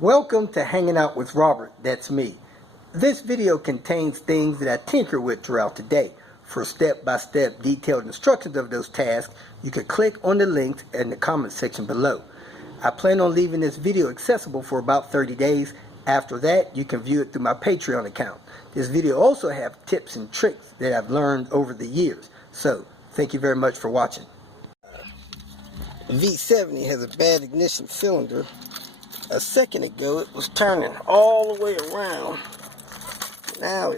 Welcome to Hanging Out with Robert, that's me. This video contains things that I tinker with throughout the day. For step-by-step detailed instructions of those tasks, you can click on the links in the comment section below. I plan on leaving this video accessible for about 30 days. After that, you can view it through my Patreon account. This video also has tips and tricks that I've learned over the years. So, thank you very much for watching. V70 has a bad ignition cylinder. A second ago it was turning all the way around. Now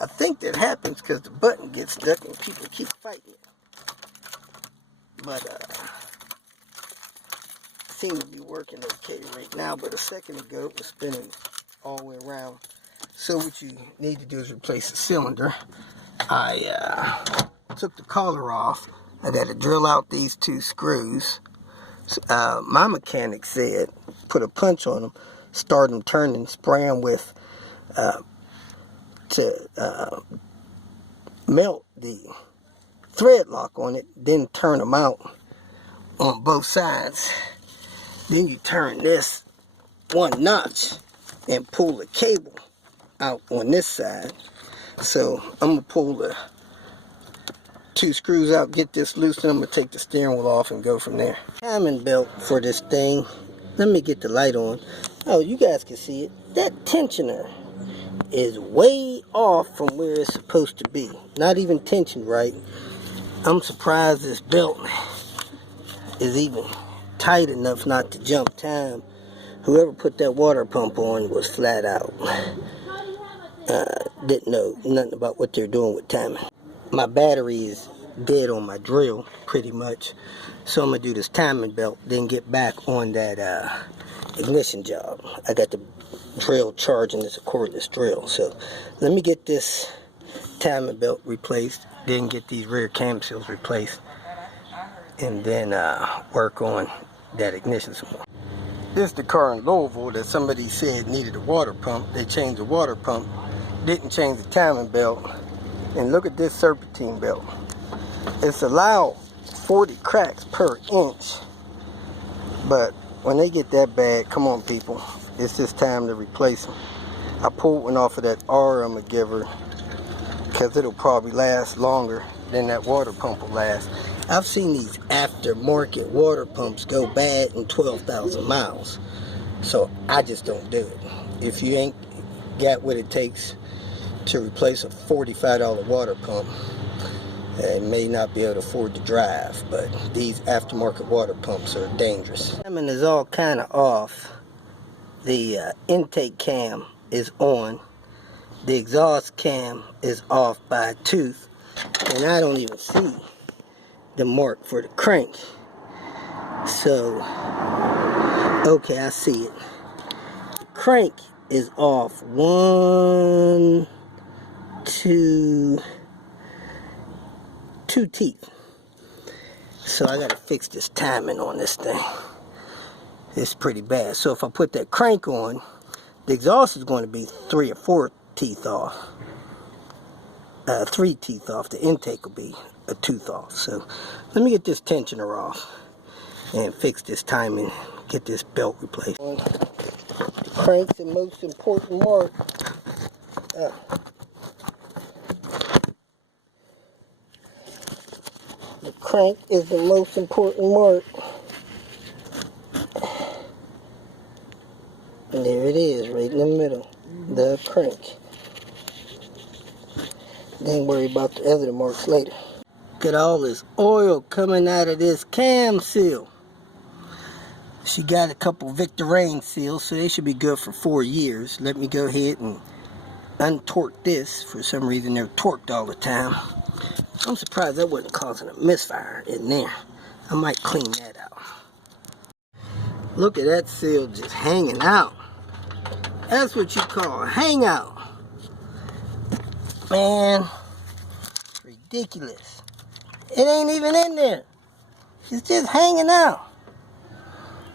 I think that happens because the button gets stuck and people keep fighting it. But it seems to be working okay right now, but a second ago it was spinning all the way around. So what you need to do is replace the cylinder. I took the collar off. I got to drill out these two screws. My mechanic said put a punch on them, start them turning, spray them with to melt the thread lock on it, then turn them out on both sides. Then you turn this one notch and pull the cable out on this side. So I'm gonna pull the two screws out, get this loose, and I'm gonna take the steering wheel off and go from there. Timing belt for this thing. Let me get the light on. Oh, you guys can see it. That tensioner is way off from where it's supposed to be. Not even tensioned right. I'm surprised this belt is even tight enough not to jump time. Whoever put that water pump on was flat out. Didn't know nothing about what they're doing with timing. My battery is dead on my drill, pretty much. So I'm going to do this timing belt, then get back on that ignition job. I got the drill charging this cordless drill. So let me get this timing belt replaced, then get these rear cam seals replaced, and then work on that ignition some more. This is the car in Louisville that somebody said needed a water pump. They changed the water pump, didn't change the timing belt. And look at this serpentine belt. It's allowed 40 cracks per inch. But when they get that bad, come on people, it's just time to replace them. I pulled one off of that HOWR I'm gonna give her because it'll probably last longer than that water pump will last. I've seen these aftermarket water pumps go bad in 12,000 miles. So I just don't do it. If you ain't got what it takes to replace a $45 water pump, it may not be able to afford to drive, but these aftermarket water pumps are dangerous. Timing is all kind of off. The intake cam is on. The exhaust cam is off by a tooth, and I don't even see the mark for the crank. So, okay, I see it. The crank is off two teeth. So I gotta fix this timing on this thing. It's pretty bad. So if I put that crank on, the exhaust is going to be 3 or 4 teeth off. 3 teeth off. The intake will be a tooth off. So let me get this tensioner off and fix this timing, get this belt replaced. The crank's the most important mark. The crank is the most important mark. And there it is, right in the middle. The crank. Then worry about the other marks later. Look at all this oil coming out of this cam seal. She got a couple Victorine seals, so they should be good for 4 years. Let me go ahead and untorque this. For some reason they're torqued all the time. I'm surprised that wasn't causing a misfire in there. I might clean that out. Look at that seal just hanging out. That's what you call a hangout. Man, ridiculous. It ain't even in there. It's just hanging out.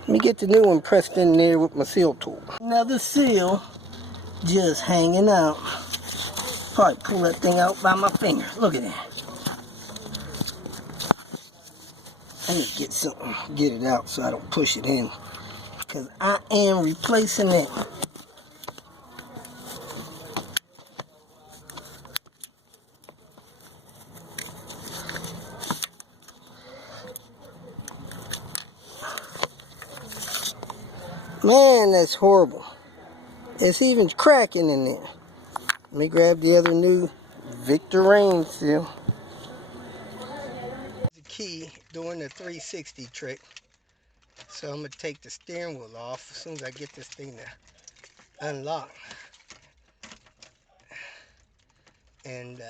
Let me get the new one pressed in there with my seal tool. Another seal just hanging out. Probably pull that thing out by my finger. Look at that. I need to get something, get it out so I don't push it in. because I am replacing it. Man, that's horrible. It's even cracking in there. Let me grab the other new Victor Rain seal. The key doing the 360 trick. So I'm going to take the steering wheel off as soon as I get this thing to unlock. And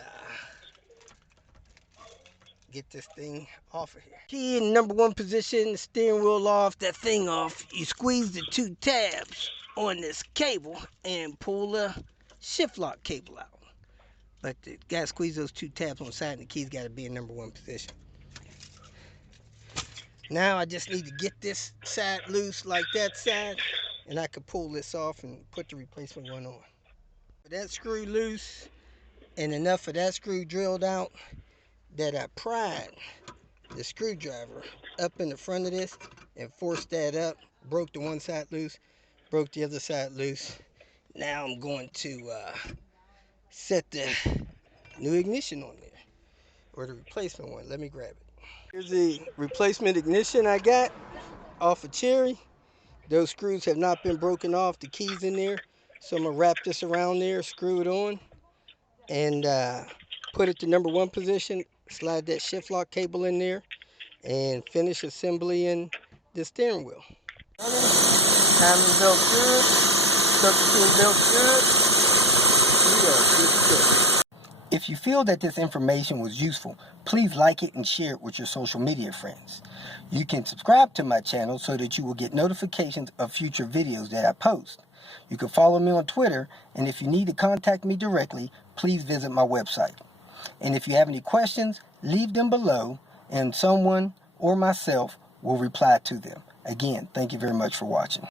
get this thing off of here. Key in number 1 position, the steering wheel off, that thing off. You squeeze the 2 tabs on this cable and pull the shift lock cable out. But you gotta squeeze those 2 tabs on the side and the key's gotta be in number 1 position. Now I just need to get this side loose like that side, and I can pull this off and put the replacement one on. That screw loose and enough of that screw drilled out that I pried the screwdriver up in the front of this and forced that up, broke the one side loose, broke the other side loose. Now I'm going to set the new ignition on there, or the replacement one. Let me grab it. Here's the replacement ignition I got off of Cherry. Those screws have not been broken off, the key's in there, so I'm gonna wrap this around there, screw it on, and put it to number 1 position, slide that shift lock cable in there, and finish assembling the steering wheel. Timing belt good, substitute belt good. We are good to go. If you feel that this information was useful, please like it and share it with your social media friends. You can subscribe to my channel so that you will get notifications of future videos that I post. You can follow me on Twitter, and if you need to contact me directly, please visit my website. And if you have any questions, leave them below, and someone or myself will reply to them. Again, thank you very much for watching.